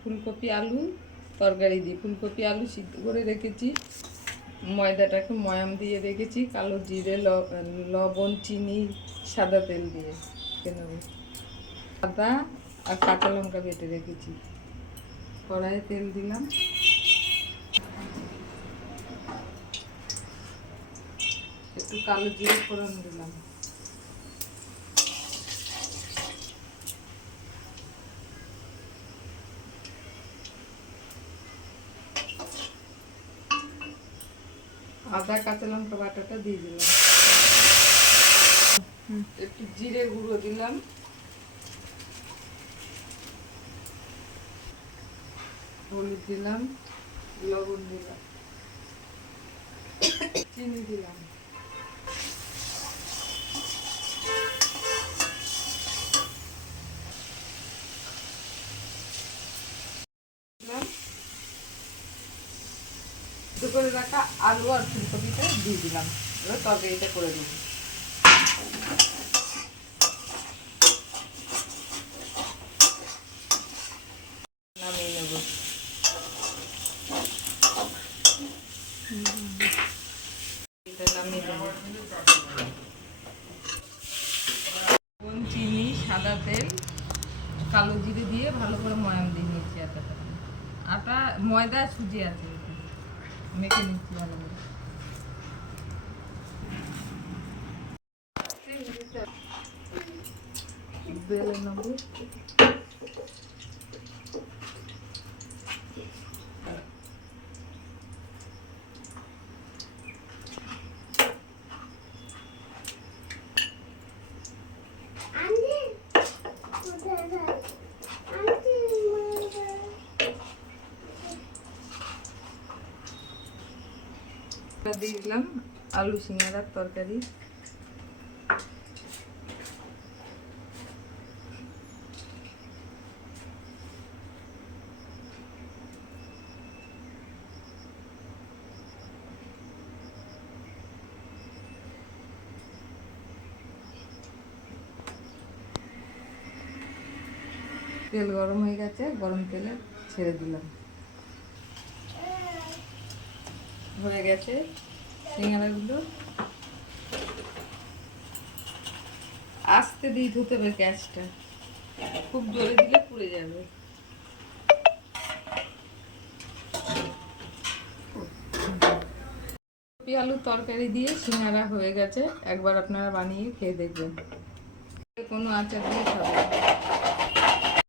ফুলকপি আলু, তরকারি দিই ফুলকপি আলু সিদ্ধ করে রেখেছি। ময়দাটাকে ময়াম দিয়ে রেখেছি, কালো জিরে লবণ, চিনি, সাদা তেল দিয়ে। কেন? আদা আর কাঁচা লঙ্কা বেটে রেখেছি। কড়াইয়ে তেল দিলাম। একটু কালো জিরে ফোড়ন দিলাম। আদা কাঁচা লঙ্কা বাটাটা দিয়ে দিলাম। একটু জিরে গুঁড়ো দিলাম। হলুদ দিলাম লবণ দিলাম। চিনি দিলাম দিলাম। করে রাখা আলু আর ফুলকপিটা দিয়ে দিলাম। এবার তরকারিটা করে দেবো। নামিয়ে নেব। চিনি, সাদা তেল, কালো জিরে দিয়ে ভালো করে ময়াম দিয়ে নিচ্ছি আটাটা। আটা, ময়দা সুজি আছে। মেখে নিচ্ছি ভালো করে বেলে নেব দিয়ে দিলাম আলু সিঙ্গারার তরকারি তেল গরম হয়ে গেছে গরম তেলে ছেড়ে দিলাম হয়ে গেছে। সিঙ্গারাগুলো। আস্তে দিয়ে ধুতে হবে গ্যাসটা। খুব জোরে দিলে পুড়ে যাবে। আলুর তরকারি দিয়ে সিঙ্গারা হয়ে গেছে। একবার আপনারা বানিয়ে খেয়ে দেখবেন। কোনো আচার দিয়ে খাবেন